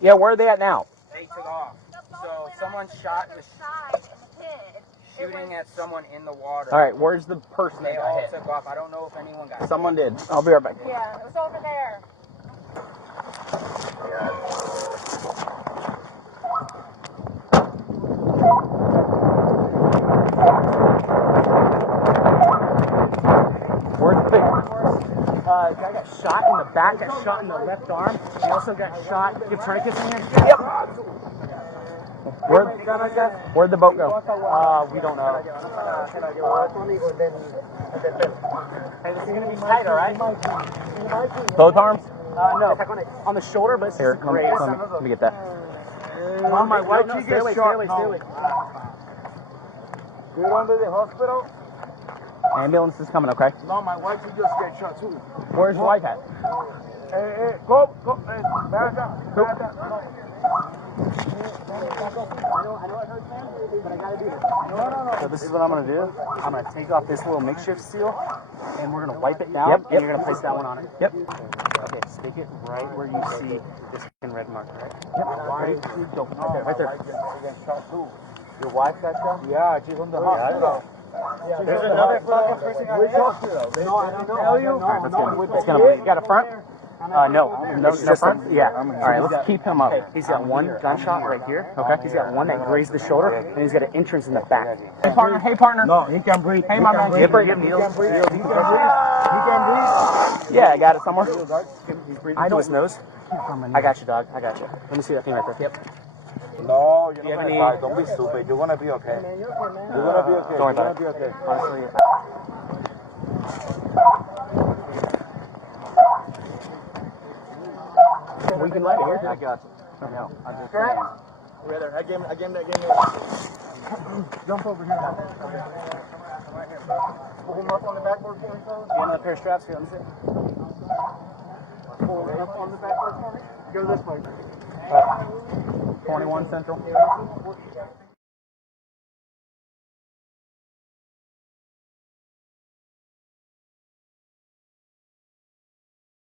Yeah, where are they at now? They took off. So someone shot the shooting at someone in the water. All right, where's the person They that all got hit? took off. I don't know if anyone got Someone did. I'll be right back. Yeah, it was over there. Where's the big guy got shot in the back, got shot in the left arm. He also got shot. You have tourniquets in here? Yep. Where'd the boat go? we don't know. Hey, this is going to be tight, all right? Both arms? No, on the shoulder, but it's Here, just great. let me get that. Mom, my wife, she Stay away. Go under the hospital? Ambulance is coming, okay? No, my wife, she just got shot too. Where's your wife at? Go. Back up. Go. So this is what I'm going to do. I'm going to take off this little makeshift seal, and we're going to wipe it down, Yep. and you're going to place that one on it. Yep. Okay, stick it right where you see this red mark, right? Yep. Right there. Your wife got shot? Yeah, she's on the hospital. There's another fucking person out Which there. hospital? No, I don't know. All right, let's get him. You got a front? No, It's just front. yeah. All right, let's keep him up. He's got one gunshot right here. Okay. He's got one that grazed the shoulder, and he's got an entrance in the back. Hey, partner. Hey, partner. No, he can breathe. Hey, my man. He can breathe. He can breathe. He can breathe. Yeah, I got it somewhere. He's breathing through his nose. I got you, dog. I got you. Let me see that thing right there. Yep. No, you're Do you not have gonna any- die. Don't be stupid. You're gonna be okay. You're gonna be okay. Don't worry You're about gonna be okay. Honestly, We can let it here. I got you. I know. I just Rather, I gave him that. Jump over here. Pull him up on the backboard for me, fellas. You got another pair of straps here? Let me see. Pull him up on the backboard for me. Go this way. 21 Central.